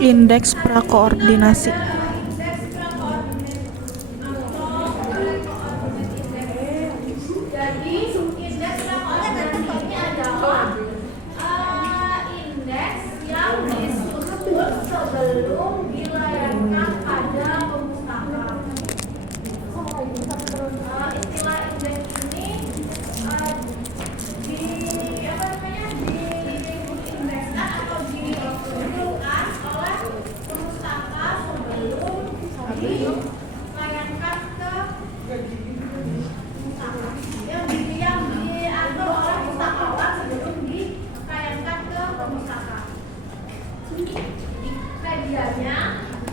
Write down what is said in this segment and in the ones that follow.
Indeks prakoordinasi.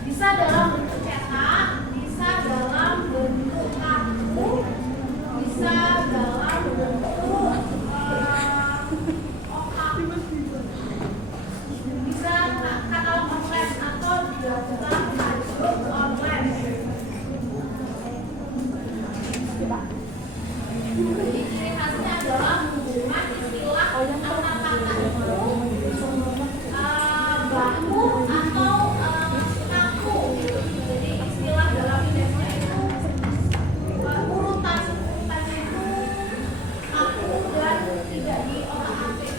Bisa dalam bentuk cetak, bisa dalam bentuk kartu, bisa dalam bentuk OHA, bisa katalog online atau daftar tajuk online. Jadi ciri khasnya adalah hubungan istilah antar kata itu baku atau kaku. Jadi istilah dalam indeksnya itu urutannya itu kaku dan tidak diotak-atik.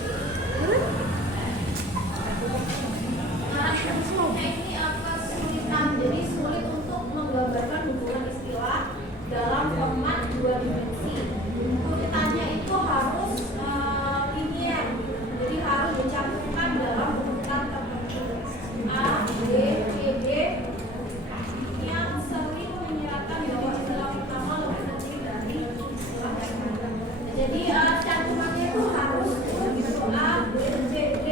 Ini kesulitan, jadi sulit untuk menggambarkan hubungan istilah dalam format dua dimensi. Urutannya itu harus linier, jadi harus dicantumkan dalam urutan tertentu A, B, C, D, yang sering menyiratkan bahwa istilah utama lebih kecil dari istilah lainnya. Jadi cantumannya itu harus A, B, C, D.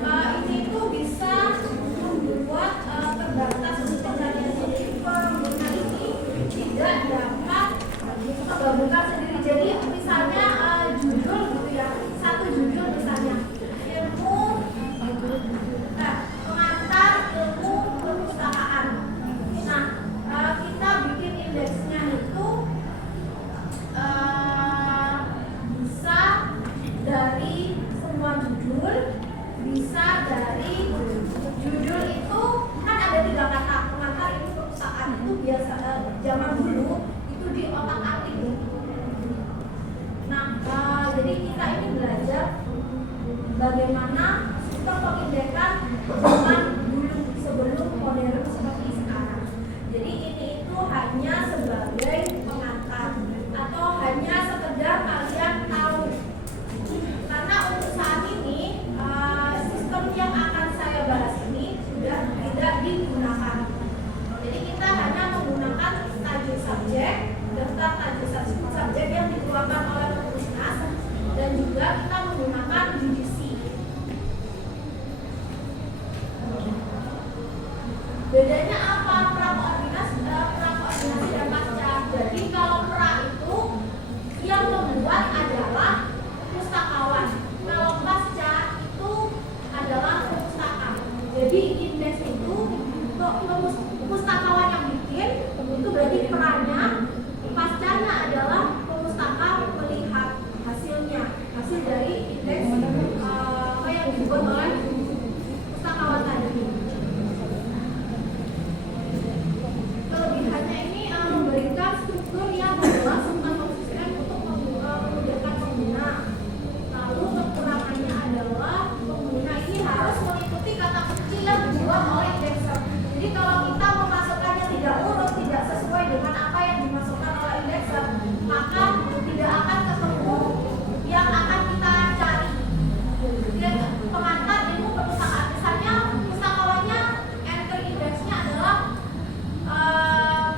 Nah, ini itu bisa membuat terbatas untuk penggabungan sendiri. Pengguna ini tidak dapat menggabungkan sendiri. Jadi misalnya judul gitu ya, satu judul misalnya pengantar ilmu perpustakaan. Nah, kita bikin indeksnya itu bisa dari semua judul, bisa dari judul itu kan ada 3 kata. Pengantar ilmu perpustakaan itu biasa zaman dulu itu di otak-atik. Nah, jadi kita ini belajar bagaimana sistem pengindekan zaman dulu sebelum modern seperti sekarang. Jadi ini itu hanya sebagai pengantar atau hanya sekedar kalian tahu. Karena untuk saat ini sistem yang akan saya bahas ini sudah tidak digunakan. Jadi kita hanya menggunakan tajuk subjek, daftar tajuk subjek yang dikeluarkan oleh Perpusnas, dan juga kita menggunakan UGC. Bedanya apa prakoordinasi dan pasca? Jadi kalau pra itu yang membuat adalah pustakawan, kalau pasca itu adalah perpustakaan. Jadi indeks itu pustakawan yang bikin, itu berarti perannya. Pascanya adalah pemustaka melihat hasilnya, hasil dari indeks yang dibuat oleh pustakawan tadi. Kelebihannya ini memberikan struktur yang jelas serta konsisten untuk memudahkan pengguna. Lalu kekurangannya adalah pengguna ini harus mengikuti kata kunci yang dibuat oleh indekser. Jadi kalau kita memasukkannya tidak urut, tidak sesuai dengan apa yang dimasukkan oleh indekser, maka tidak akan ketemu yang akan kita cari. Jadi pengantar ilmu perpustakaan, misalnya pustakawannya entry indeksnya adalah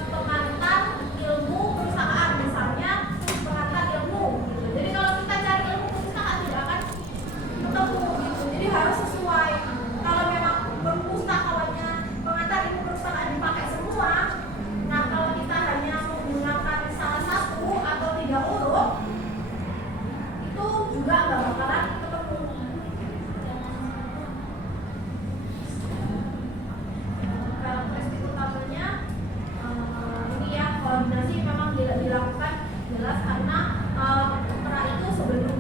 pengantar ilmu perpustakaan, misalnya pengantar ilmu. Jadi kalau kita cari ilmu perpustakaan tidak akan ketemu. Jadi harus sesuai. Kalau memang perpustakawannya pengantar ilmu perpustakaan dipakai semua, nah kalau kita hanya menggunakan salah satu atau tidak urut, itu juga nggak bakalan ketemu. Karakteristik utamanya ini ya, koordinasi memang tidak dilakukan jelas karena pra itu sebelum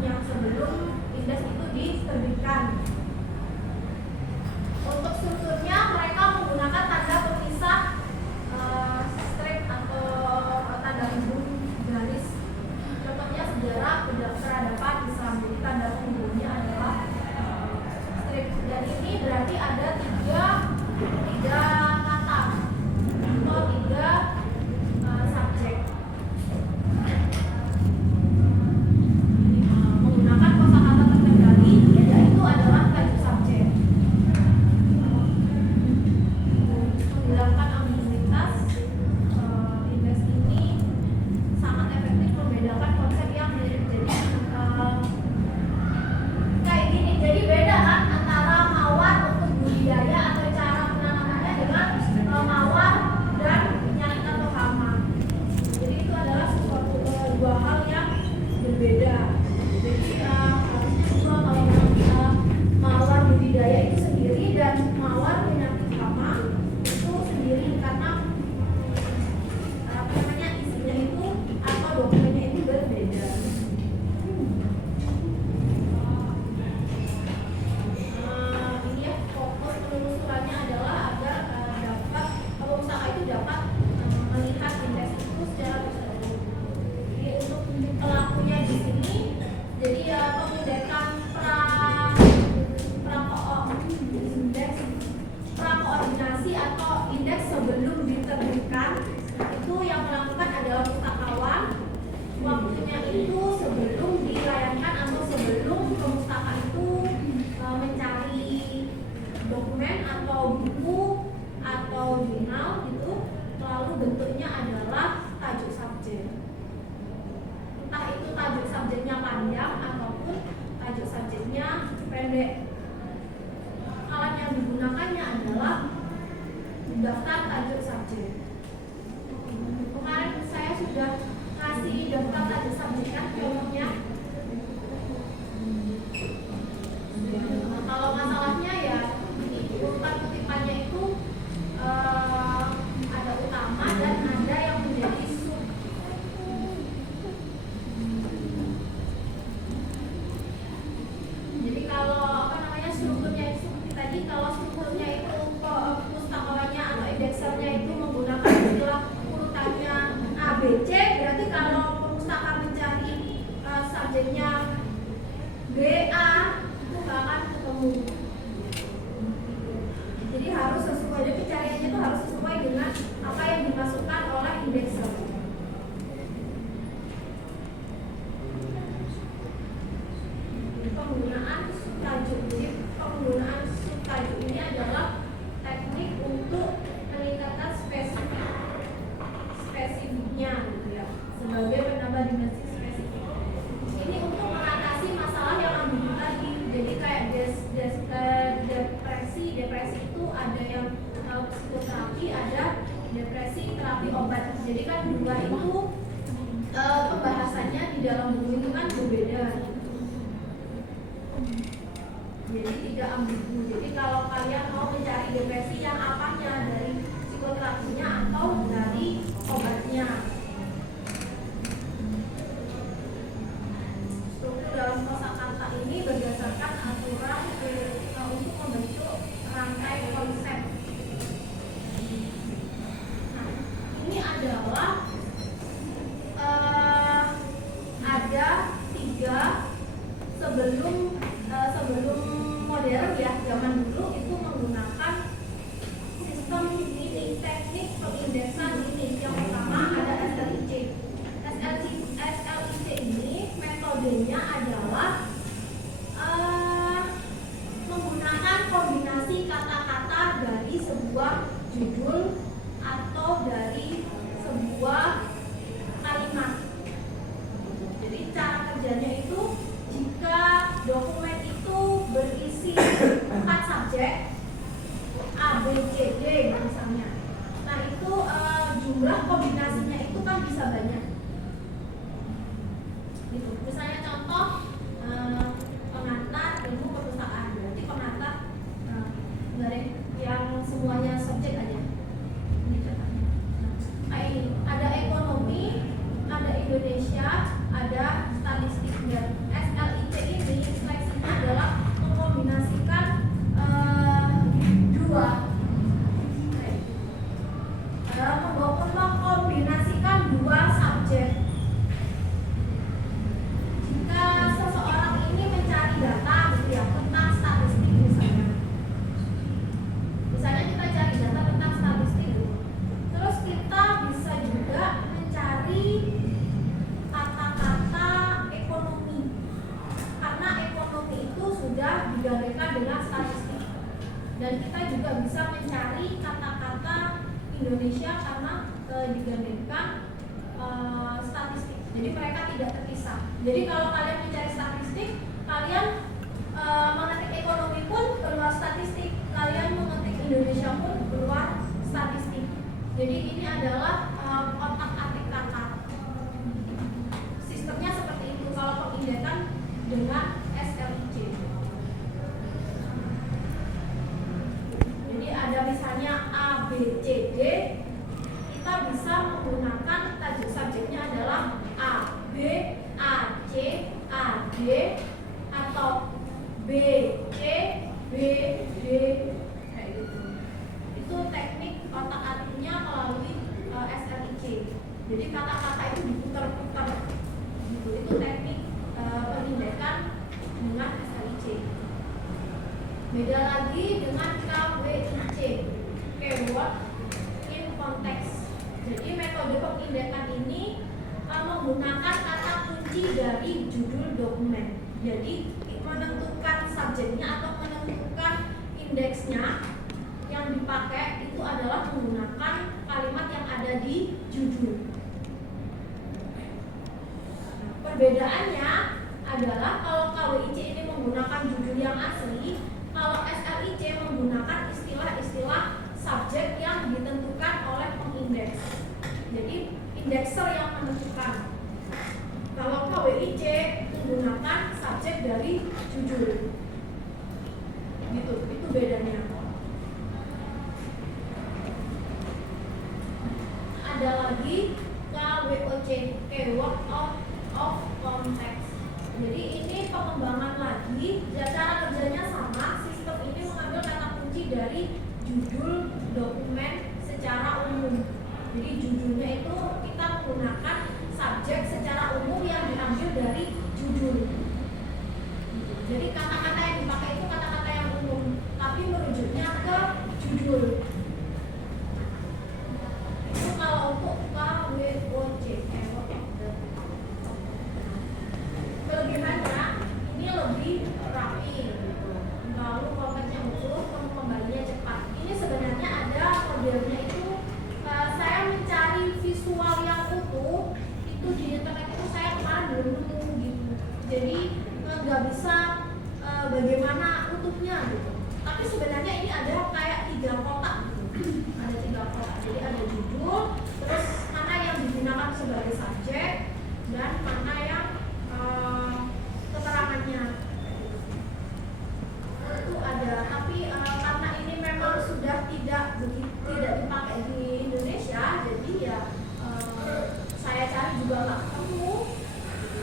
berarti ada tiga kata atau tiga subjek. Menggunakan kosakata terkendali, yaitu adalah tajuk subjek. Menghilangkan ambiguitas, indeks ini sangat efektif membedakan konsep yang mirip. Jadi kayak gini, jadi beda kan antara mawar untuk budidaya atau cara penanamannya dengan mawar dan penyakit atau hama. Jadi itu adalah sesuatu dua hal yang berbeda. Jadi harusnya juga kalau mawar budidaya itu sendiri dan mawar penyakit hama itu sendiri, karena apa namanya, isinya itu atau dokumennya itu berbeda. Ini ya, fokus penelusurannya adalah agar dapat pengusaha itu dapat melihat indeks itu secara keseluruhan. Jadi untuk pelakunya di sini, jadi pengindekan indeks prakoordinasi atau indeks sebelum diterbitkan itu yang melakukan adalah pustakawan. Waktunya itu sebelum dilayangkan atau sebelum pemustaka itu mencari dokumen atau buku atau jurnal gitu, lalu bentuknya adalah tajuk subjek. Entah itu tajuk subjeknya panjang ataupun tajuk subjeknya pendek. Alat yang digunakannya adalah daftar tajuk subjek. Kemarin saya sudah kasih daftar tajuk subjek kan contohnya. Kalau masalahnya ya urutan kutipannya itu ada utama dan ada yang menjadi sub. Jadi kalau apa namanya strukturnya itu seperti tadi, kalau strukturnya itu pustakawannya atau indeksernya itu menggunakan istilah urutannya A, B, C, berarti kalau pustaka mencari subjeknya B, A itu nggak akan ketemu. Jadi harus sesuai, jadi pencariannya itu harus sesuai dengan apa yang dimasukkan oleh indekser. Penggunaan subtajuk. Jadi penggunaan subtajuk ini adalah teknik untuk meningkatkan spesifiknya gitu ya, sebagai penambah dimensi spesifik. Ini untuk mengatasi masalah yang ambigu tadi. Jadi kayak depresi itu ada yang psikoterapi, ada depresi terapi obat. Jadi kan dua itu pembahasannya di dalam buku itu kan berbeda. Jadi tidak ambigu. Jadi kalau kalian mau mencari depresi yang apanya, dari psikoterapinya atau dari obatnya. Struktur dalam kosakata ini berdasarkan aturan untuk membentuk rangkai konsep. Nah, ini adalah ada tiga sebelum modern ya, zaman dulu itu menggunakan sistem ini, teknik pengindeksan ini. Yang pertama ada SLIC. SLIC ini metodenya adalah menggunakan kombinasi kata-kata dari sebuah judul atau dari sebuah kalimat. Jadi cara kerjanya itu, jika dokumen itu berisi 4 subjek A, B, C, D misalnya, nah itu jumlah kombinasinya itu kan bisa banyak gitu. Misalnya contoh pengantar ilmu perpustakaan, berarti pengantar yang semuanya subjek aja. Ini contohnya. Nah, ini ada ekonomi, ada Indonesia, ada statistik. Dan SLIC ini seleksinya adalah mengkombinasikan dua Dan kita juga bisa mencari kata-kata Indonesia karena digandengkan statistik. Jadi mereka tidak terpisah. Jadi kalau kalian mencari statistik, kalian mengetik ekonomi pun keluar statistik, kalian mengetik Indonesia pun keluar statistik. Jadi ini adalah otak-atik kata. Sistemnya seperti itu kalau pengindekan dengan SLIC. Jadi ada misalnya A, B, C, D. Kita bisa menggunakan tajuk subjeknya adalah A, B, A, C, A, D, atau B, C, B, D, kayak gitu. Itu teknik otak-atiknya melalui SLIC. Jadi kata-kata itu diputar-putar. Itu teknik pengindekan dengan SLIC. Beda lagi dengan KWIC, keyword in context. Jadi metode pengindekan ini menggunakan kata kunci dari judul dokumen. Jadi menentukan subjeknya atau menentukan indeksnya yang dipakai itu adalah menggunakan kalimat yang ada di judul. Perbedaannya adalah kalau KWIC ini menggunakan judul yang asli, kalau SLIC menggunakan istilah-istilah subjek yang ditentukan oleh pengindeks. Jadi indekser yang menentukan. Kalau KWIC menggunakan subjek dari judul. Gitu, itu bedanya. Ada lagi KWOC, keyword of context. Jadi ini pengembangan lagi, cara kerjanya sama. Sistem ini mengambil kata kunci dari judul dokumen secara umum. Jadi judulnya itu kita menggunakan subjek secara umum yang diambil dari judul. Jadi kata-kata yang dipakai itu kata-kata yang umum, tapi merujuknya ke judul. Itu kalau untuk KWOC. Kelebihannya ini lebih rapi, lalu konteksnya utuh, kembalinya cepat. Ini sebenarnya ada modelnya itu. Saya mencari visual yang utuh itu di internet itu saya kemarin belum nemu gitu. Jadi nggak bisa bagaimana utuhnya gitu. Tapi sebenarnya ini ada kayak 3 kotak gitu. Ada 3 kotak. Jadi ada judul, terus mana yang digunakan sebagai subjek dan mana yang keterangannya. Itu ada, tapi karena ini memang sudah tidak dipakai di Indonesia, jadi ya saya cari juga nggak ketemu.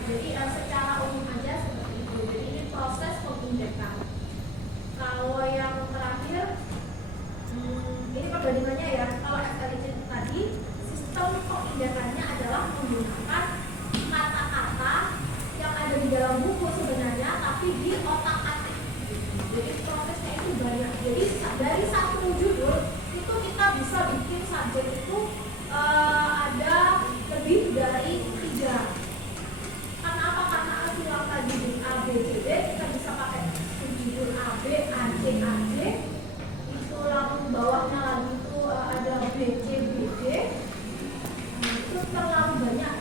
Jadi secara umum aja seperti itu. Jadi ini proses pengindekan. Kalau yang terakhir, ini perbandingannya ya. Kalau SLIC tadi, sistem pengindekannya adalah menggunakan kata-kata yang ada di dalam buku sebenarnya, tapi di otak-atik. Jadi prosesnya itu banyak. Jadi dari satu judul itu kita bisa bikin subjek itu ada lebih dari 3. Karena apa? Karena bilang tadi di A, B, C, D, kita bisa pakai judul A, B, A, C, A, D. Itu lalu bawahnya lagi itu ada B, C, B, D. Itu terlalu banyak.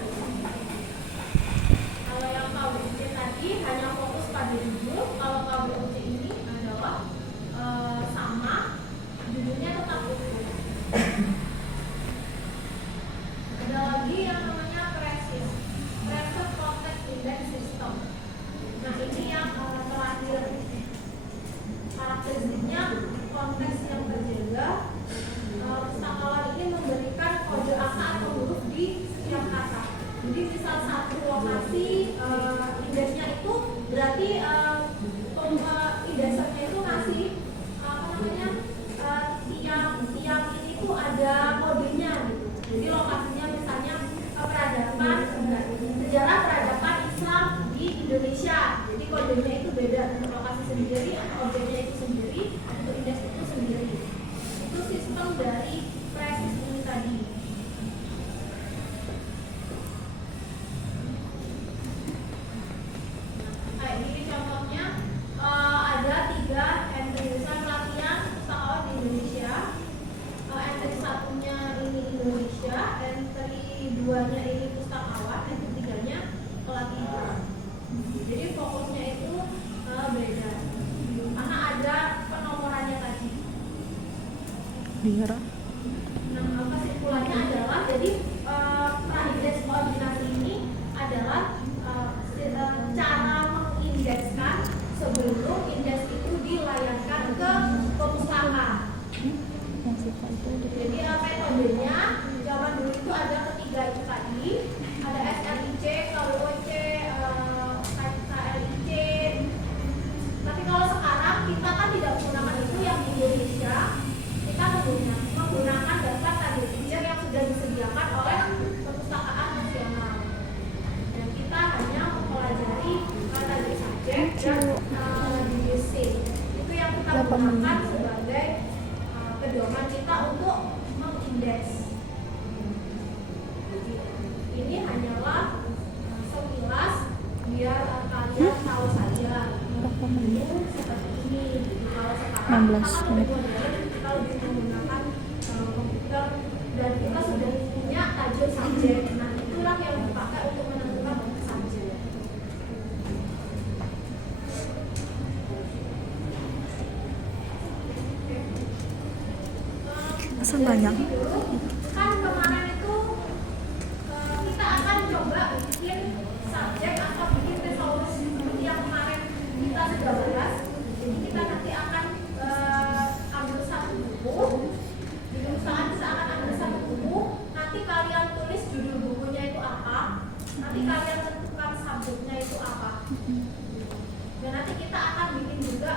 Kalau yang KWIC tadi hanya fokus pada judul. Kalau KWOC ini adalah sama, judulnya tetap utuh. Ada lagi yang namanya PRESIS, Present Context Index System. Nah ini yang terakhir, karakteristiknya konteks yang terjaga. Pustakawan ini memberikan kode angka atau huruf di setiap kata. Jadi misal satu lokasi indeksnya itu berarti indeksernya itu ngasih tiap ini tuh ada kodenya gitu. Jadi lokasinya misalnya peradaban sejarah peradaban Islam di Indonesia. Jadi kodenya itu beda untuk lokasi sendiri, objeknya itu sendiri, untuk indeks itu sendiri. Itu sistem dari PRESIS ini tadi. Ini contohnya ada 3 entry. Misalnya pelatihan Iya. Nah, kesimpulannya adalah jadi pra-indeks koordinasi ini adalah cara mengindekskan sebelum indeks itu dilayangkan ke pemustaka. Jadi metodenya zaman dulu itu ada ketiga itu tadi, ada SLIC, KWOC, KLIC. Tapi kalau sekarang kita kan tidak menggunakan itu yang di Indonesia, kita menggunakan daftar target subjek yang sudah disediakan oleh perpustakaan nasional. Dan kita hanya mempelajari target subjek dan DBC. Itu yang kita gunakan sebagai pedoman kita untuk mengindeks. Ini hanyalah sekilas biar kalian tahu saja. Seperti ini. Kalau sekarang 16 menit. kita lebih menggunakan komputer dan kita sudah punya tajuk subjek. Nah, itulah yang dipakai untuk menentukan bentuk subjek. Masa banyak? Kan kemarin itu kita akan coba bikin subjek atau bikin tesaurus seperti yang kemarin kita sudah bahas. Jadi kita nanti akan ambil satu buku. Di perusahaan kita akan ambil satu buku. Nanti kalian tulis judul bukunya itu apa. Nanti kalian tentukan subjeknya itu apa. Dan nanti kita akan bikin juga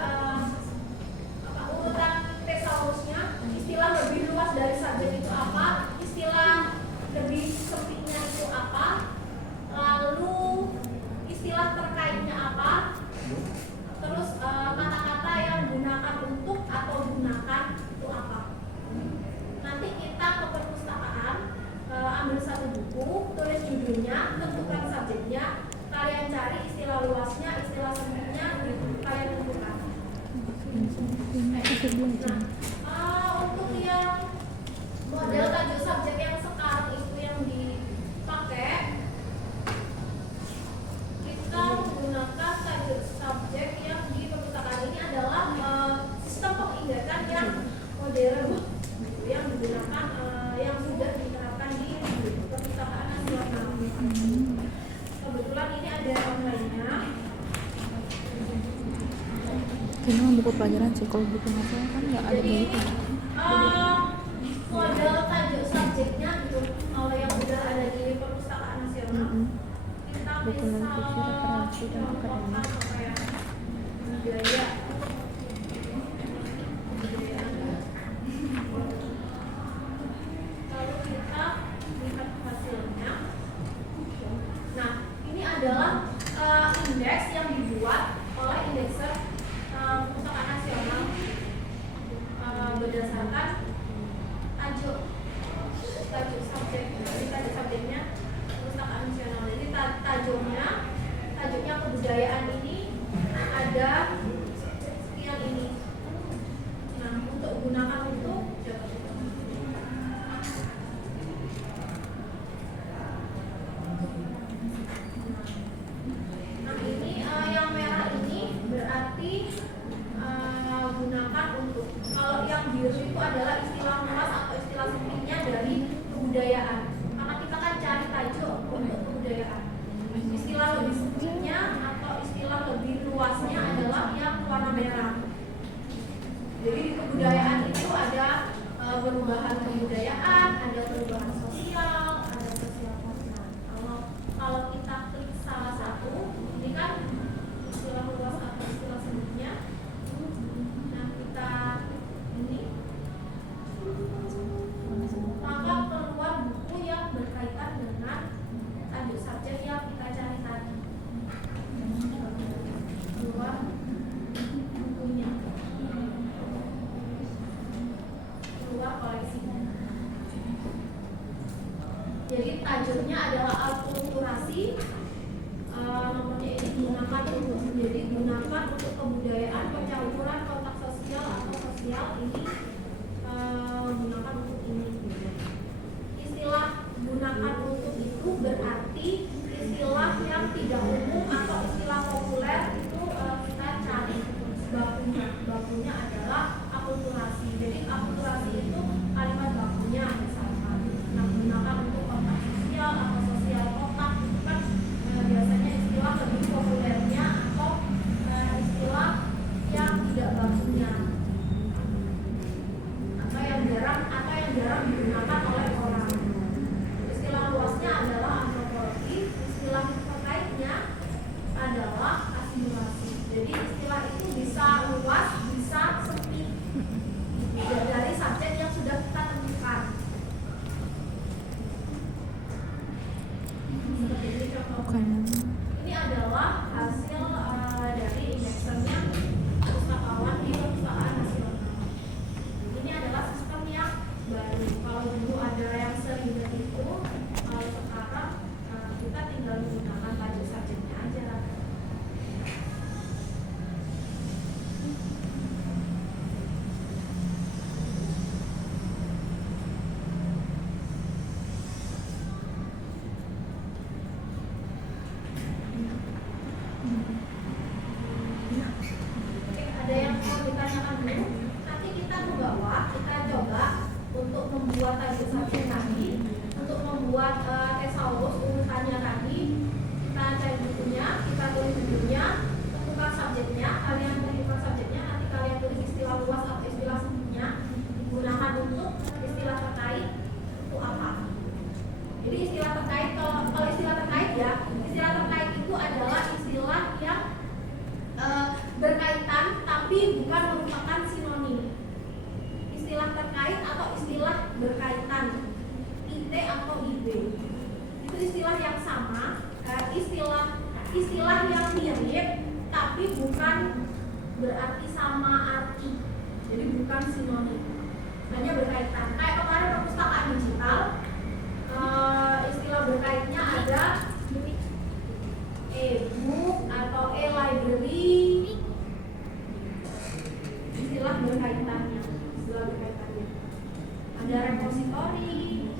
urutan tesaurusnya. Istilah lebih luas dari subjek itu apa, istilah lebih sempitnya itu apa, lalu istilah terkaitnya apa, terus kata-kata yang gunakan untuk atau gunakan itu apa. Nanti kita ke perpustakaan, ambil satu buku, tulis judulnya, tentukan subjeknya, kalian cari istilah luasnya, istilah sempitnya, kalian tentukan. Nah, untuk yang model tajuk subjek yang sekarang itu yang dipakai, kita menggunakan tajuk subjek yang di perpustakaan ini adalah sistem pengindeksan yang modern, yang digunakan yang sudah diterapkan di perpustakaan nasional. Kebetulan ini ada online-nya. Kayaknya buku pelajaran sih, kalau buku novel kan nggak ada Jadi begitu. model tajuk subjeknya gitu, kalau yang udah ada di perpustakaan nasional, kita Dokumen misal khusus referensi dan akademik. apa ya, budaya, lalu kita lihat hasilnya. Nah, ini adalah indeks yang dibuat oleh indekser perpustakaan nasional berdasarkan tajuk subjeknya perpustakaan nasional. Jadi tajuknya kebudayaan ini ada sekian ini. Nah, untuk gunakan untuk nah ini yang merah ini berarti gunakan untuk. Kalau yang biru itu adalah istilah luas atau istilah sempitnya dari kebudayaan. Karena kita kan cari tajuk untuk kebudayaan. Istilah lebih sempitnya atau istilah lebih luasnya adalah yang warna merah. Jadi di kebudayaan itu ada perubahan kebudayaan, ada perubahan sosial, ada sosial kultural. Kalau kita klik salah satu, ini kan istilah luas atau istilah sempitnya. Nah, kita ini maka keluar buku yang berkaitan dengan tajuk subjek yang kita cari tadi. Keluar bukunya, keluar koleksinya. Jadi tajuknya adalah akulturasi. Nomornya ini gunakan untuk kebudayaan, pencampuran kontak sosial atau sosial ini gunakan untuk ini. Istilah gunakan untuk itu berarti istilah yang tidak umum atau istilah populer itu kita cari bakunya adalah akulturasi. Jadi akulturasi itu Jadi istilah itu bisa luas, bisa sempit. Dari subjek yang sudah kita temukan. Seperti ini contohnya. Ini adalah hasil dari indeksernya pustakawan di perpustakaan nasional. Ini adalah sistem yang baru. Kalau dulu ada yang seribet itu, kalau sekarang kita tinggal menggunakan tajuk subjeknya aja. Oke, ada yang mau ditanyakan dulu? Nanti kita coba untuk membuat tajuk subjek tadi, untuk membuat tesaurus urutannya tadi, kita cari bukunya, kita tulis bukunya, tentukan subjeknya, kalian tentukan subjeknya, nanti kalian tulis istilah luas atau istilah sempitnya, digunakan untuk istilah terkait itu apa. Jadi istilah terkait, kalau istilah terkait ya, istilah terkait itu adalah istilah yang berkaitan tapi bukan merupakan sinonim. Istilah terkait atau istilah berkaitan, IT atau IB, itu istilah yang sama, istilah yang mirip tapi bukan berarti sama arti, jadi bukan sinonim, hanya berkaitan. Kayak kemarin perpustakaan digital, istilah berkaitnya ada e-book atau e-library, istilah berkaitannya. Ada repository,